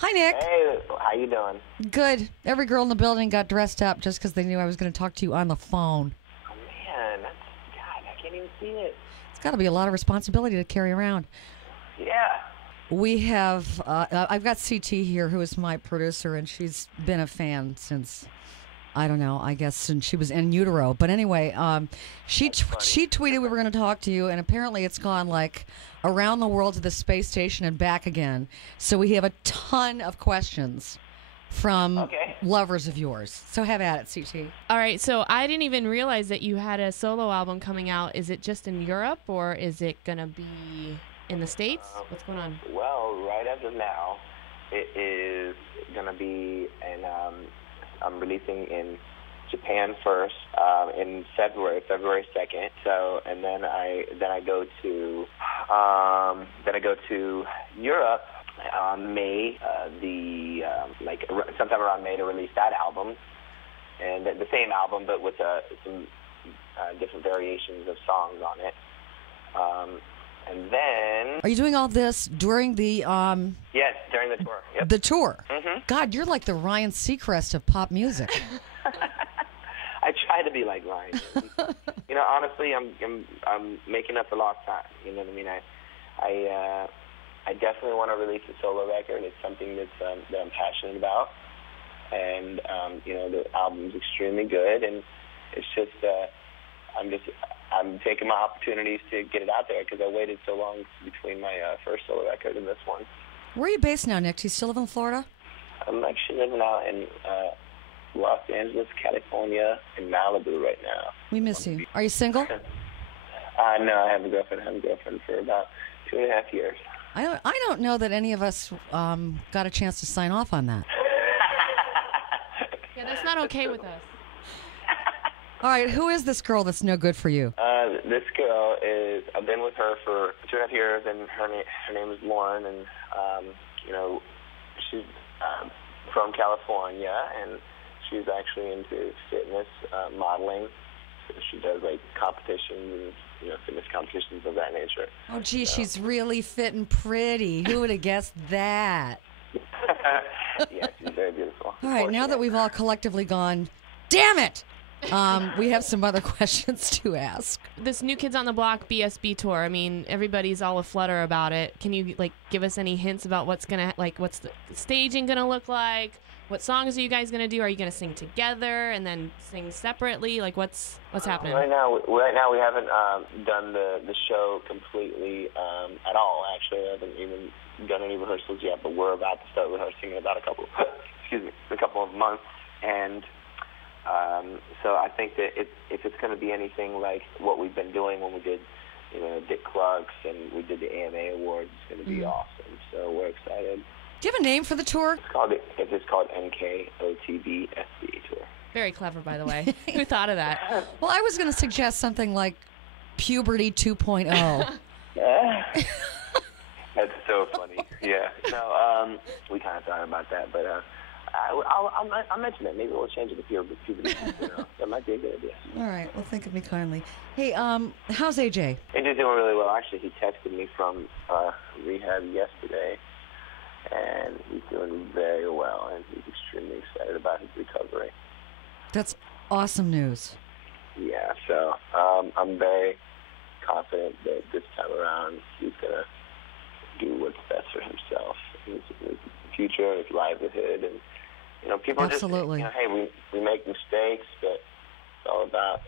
Hi, Nick. Hey, how you doing? Good. Every girl in the building got dressed up just because they knew I was going to talk to you on the phone. Oh, man, God, I can't even see it. It's got to be a lot of responsibility to carry around. Yeah. We have, I've got CT here, who is my producer, and she's been a fan since, I don't know, I guess since she was in utero. But anyway, she tweeted we were going to talk to you, and apparently it's gone like around the world to the space station and back again. So we have a ton of questions from lovers of yours. So have at it, CT. All right, so I didn't even realize that you had a solo album coming out. Is it just in Europe, or is it going to be in the States? What's going on? Well, right as of now, it is going to be I'm releasing in Japan first in February 2nd. So, and then I go to Europe on May, sometime around May to release that album, and the same album but with some different variations of songs on it. And then... Are you doing all this during the... Yes, during the tour. Yep. The tour? Mm-hmm. God, you're like the Ryan Seacrest of pop music. I try to be like Ryan. You know, honestly, I'm making up for lost time. You know what I mean? I definitely want to release a solo record. It's something that I'm passionate about. And, you know, the album's extremely good. And it's just... I'm taking my opportunities to get it out there because I waited so long between my first solo record and this one. Where are you based now, Nick? Do you still live in Florida? I'm actually living out in Los Angeles, California, in Malibu right now. We miss you. Are you single? No, I have a girlfriend. I have a girlfriend for about 2.5 years. I don't know that any of us got a chance to sign off on that. Yeah, that's not okay with us. All right, who is this girl that's no good for you? This girl is, I've been with her for 2.5 years, and her name is Lauren, and, you know, she's from California, and she's actually into fitness modeling. So she does, like, competitions and, you know, fitness competitions of that nature. Oh, gee, she's really fit and pretty. Who would have guessed that? Yeah, she's very beautiful. All right, now that we've all collectively gone, damn it! We have some other questions to ask. This New Kids on the Block BSB tour, I mean, everybody's all aflutter about it. Can you, like, give us any hints about what's the staging gonna look like? What songs are you guys gonna do? Are you gonna sing together and then sing separately? Like, what's happening? Right now we haven't done the show completely at all. Actually, I haven't even done any rehearsals yet, but we're about to start rehearsing in about a couple of months. And so I think that if it's going to be anything like what we've been doing when we did, you know, Dick Clark's and we did the AMA Awards, it's going to be awesome. So we're excited. Do you have a name for the tour? It's called NKOTBSB Tour. Very clever, by the way. Who thought of that? Well, I was going to suggest something like Puberty 2.0. That's so funny. Yeah. No, we kind of thought about that, but I'll mention it. Maybe we'll change it to puberty. You know, that might be a good idea. All right. Well, think of me kindly. Hey, how's AJ? AJ's doing really well. Actually, he texted me from rehab yesterday, and he's doing very well, and he's extremely excited about his recovery. That's awesome news. Yeah, so I'm very confident that this time around he's going to do what's best for himself, his future, his livelihood, and, you know, people Absolutely. just, you know, hey, we make mistakes, but it's all about,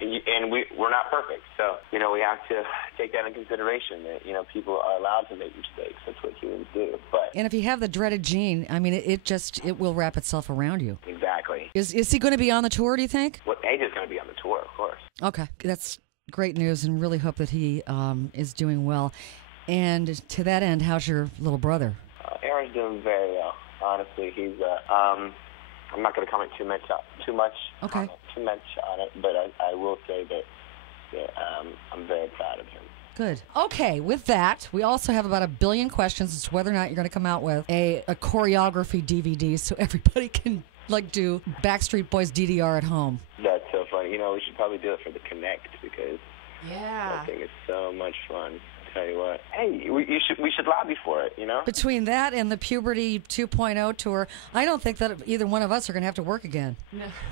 and we're not perfect, so, you know, we have to take that in consideration, that, you know, people are allowed to make mistakes. That's what humans do. But and if you have the dreaded gene, I mean, it will wrap itself around you. Exactly. Is he going to be on the tour, do you think? Well, AJ's going to be on the tour, of course. Okay, that's great news, and really hope that he is doing well. And to that end, how's your little brother? Aaron's doing very well. Honestly, he's. I'm not going to comment too much Okay. on it, but I will say that I'm very proud of him. Good. Okay, with that, we also have about 1 billion questions as to whether or not you're going to come out with a choreography DVD so everybody can, like, do Backstreet Boys DDR at home. That's so funny. You know, we should probably do it for the Connect because that thing is so much fun. tell you what. Hey, we should lobby for it, you know? Between that and the Puberty 2.0 tour, I don't think that either one of us are going to have to work again.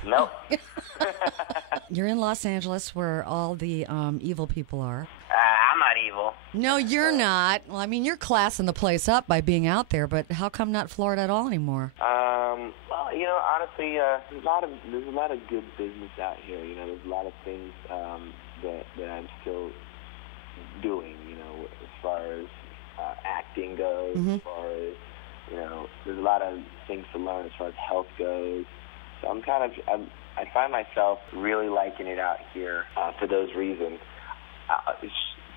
No. You're in Los Angeles where all the evil people are. I'm not evil. No, you're not. Well, I mean, you're classing the place up by being out there, but how come not Florida at all anymore? Well, you know, honestly, there's a lot of good business out here. You know, there's a lot of things that I'm still doing. You know, as far as acting goes, as far as, you know, there's a lot of things to learn as far as health goes. So I find myself really liking it out here for those reasons.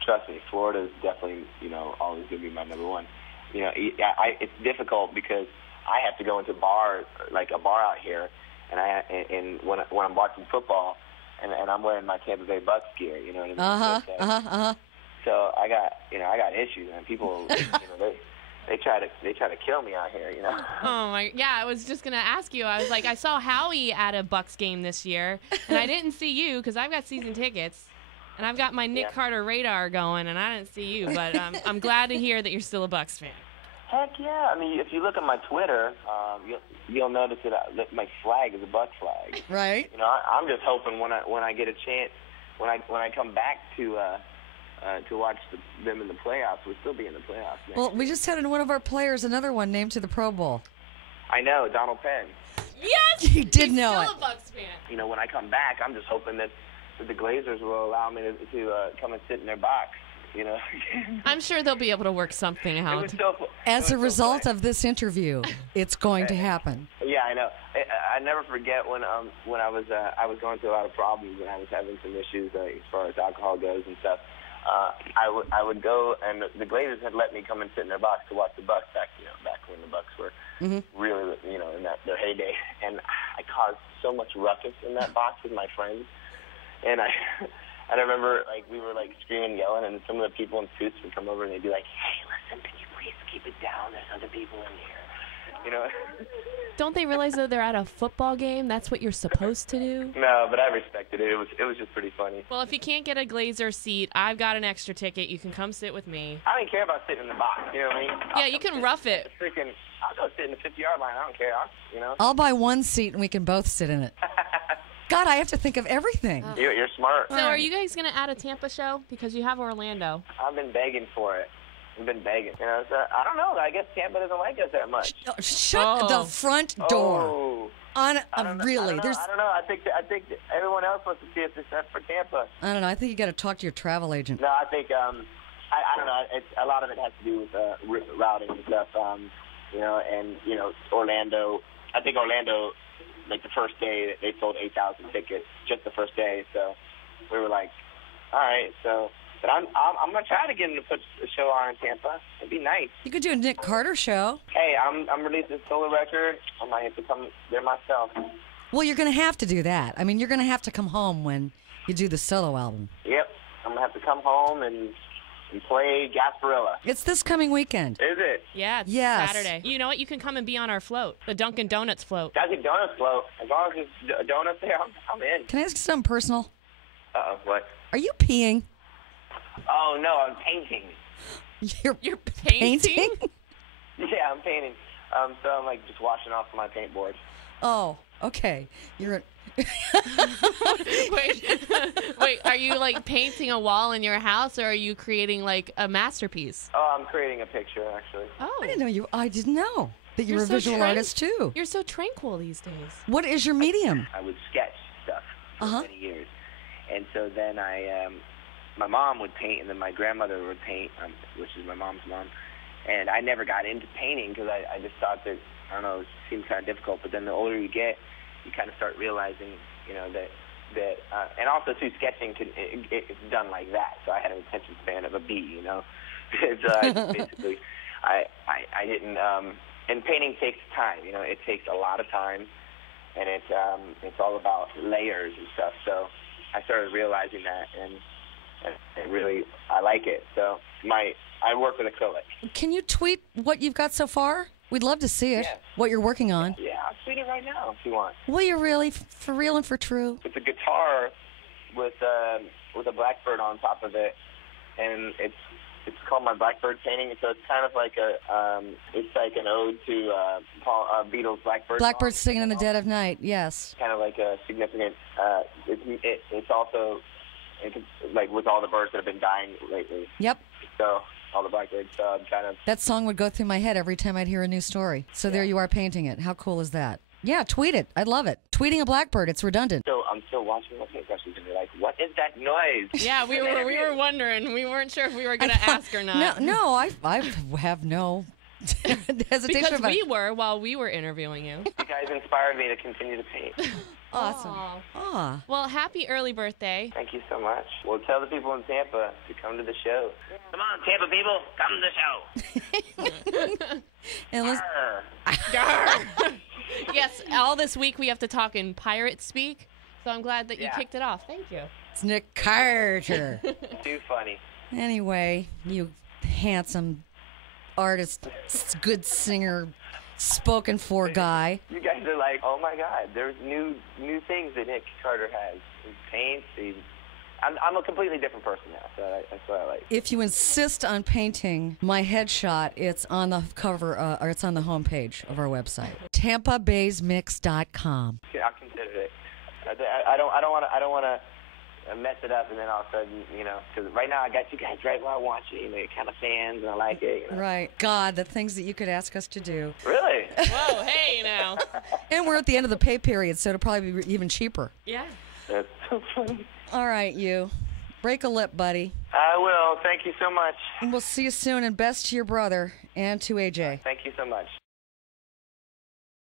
Trust me, Florida is definitely, you know, always going to be my number one. You know, it's difficult because I have to go into bars, like a bar out here, and when I'm watching football, and I'm wearing my Tampa Bay Bucks gear, you know what I mean? So I got issues, and people, you know, they try to kill me out here, you know. Oh my, yeah, I was just gonna ask you. I was like, I saw Howie at a Bucks game this year, and I didn't see you because I've got season tickets. And I've got my Nick Carter radar going, and I didn't see you, but I'm glad to hear that you're still a Bucks fan. Heck yeah! I mean, if you look at my Twitter, you'll notice that my flag is a Bucks flag. Right. You know, I'm just hoping when I get a chance, when I come back to watch them in the playoffs, we'll still be in the playoffs. Next Well, we just had one of our players, another one, named to the Pro Bowl. I know, Donald Penn. Yes, he did know it. Still a Bucks fan. You know, when I come back, I'm just hoping that the Glazers will allow me to come and sit in their box, you know. I'm sure they'll be able to work something out. As a result of this interview, it's going to happen. Yeah, I know. I never forget when I was going through a lot of problems and I was having some issues as far as alcohol goes and stuff. I would go, and the Glazers had let me come and sit in their box to watch the Bucks back when the Bucks were really, you know, in their heyday. And I caused so much ruckus in that box with my friends. And I remember, like, we were, like, screaming, yelling, and some of the people in suits would come over and they'd be like, hey, listen, can you please keep it down? There's other people in here. You know? Don't they realize that they're at a football game? That's what you're supposed to do? No, but I respected it. It was just pretty funny. Well, if you can't get a Glazer seat, I've got an extra ticket. You can come sit with me. I don't care about sitting in the box, you know what I mean? Yeah, you can rough it. I'll go sit in the 50-yard line. I don't care, you know? I'll buy one seat and we can both sit in it. God, I have to think of everything. You're smart. So are you guys going to add a Tampa show? Because you have Orlando. I've been begging for it. I've been begging. You know, so I don't know. I guess Tampa doesn't like us that much. Shut the front door. Really? I don't know. I think everyone else wants to see us except for Tampa. I don't know. I think you got to talk to your travel agent. No, I think I don't know. A lot of it has to do with routing and stuff. You know, and you know, Orlando. I think Orlando. Like the first day, they sold 8,000 tickets just the first day. So we were like, all right. So, but I'm gonna try to get him to put a show on in Tampa. It'd be nice. You could do a Nick Carter show. Hey, I'm releasing a solo record. I might have to come there myself. Well, you're gonna have to do that. I mean, you're gonna have to come home when you do the solo album. Yep, I'm gonna have to come home and play Gasparilla. It's this coming weekend. Is it? Yeah, it's Saturday. You know what? You can come and be on our float, the Dunkin' Donuts float. Dunkin' Donuts float. As long as there's donuts there, I'm in. Can I ask you something personal? Uh-oh, what? Are you peeing? Oh, no, I'm painting. You're painting? Yeah, I'm painting. So I'm, like, just washing off my paint board. Oh, okay. You're Wait, are you like painting a wall in your house, or are you creating like a masterpiece? Oh, I'm creating a picture, actually. Oh, I didn't know that you were a so visual artist too. You're so tranquil these days. What is your medium? I would sketch stuff for many years, and so then my mom would paint, and then my grandmother would paint, which is my mom's mom, and I never got into painting because I just thought that, I don't know, it seemed kind of difficult. But then the older you get, you kind of start realizing, you know, that and also too, sketching it's done like that. So I had an attention span of a bee, you know. So I didn't. And painting takes time, you know. It takes a lot of time, and it's all about layers and stuff. So I started realizing that, and it really, I like it. So I work with acrylic. Can you tweet what you've got so far? We'd love to see it. Yeah. What you're working on. Yeah, I'll tweet it right now if you want. Will you really, for real and for true? It's a guitar with a blackbird on top of it, and it's called my Blackbird painting. So it's kind of like it's like an ode to Beatles' Blackbird. Blackbird song. singing in the dead of night. Yes. Kind of like a significant. It's also like with all the birds that have been dying lately. Yep. So all the blackbirds. So I'm kind of. That song would go through my head every time I'd hear a new story. So there you are painting it. How cool is that? Yeah, tweet it. I'd love it. Tweeting a blackbird, it's redundant. So I'm still watching my paintbrushes and you're like, what is that noise? Yeah, we were wondering. We weren't sure if we were going to ask or not. No, I have no hesitation Because about we were while we were interviewing you. You guys inspired me to continue to paint. Awesome. Aw. Well, happy early birthday. Thank you so much. Well, tell the people in Tampa to come to the show. Come on, Tampa people, come to the show. And let's, Yes, all this week we have to talk in pirate speak, so I'm glad that you kicked it off. Thank you. it's Nick Carter. Too funny. Anyway, you handsome artist, good singer, spoken for guy. You guys are like, oh my God, there's new things that Nick Carter has. He paints. I'm a completely different person now, so that's what I like. If you insist on painting my headshot, it's on the cover, or it's on the homepage of our website, Tampabaymix.com. Yeah, I'll consider it. I don't want to mess it up, and then all of a sudden, because right now I got you guys right where I want you. You're kind of fans, and I like it. Right. God, the things that you could ask us to do. Really? Whoa, hey now. And we're at the end of the pay period, so it'll probably be even cheaper. Yeah. That's so funny. All right, you. Break a lip, buddy. I will. Thank you so much. And we'll see you soon, and best to your brother and to AJ. Thank you so much.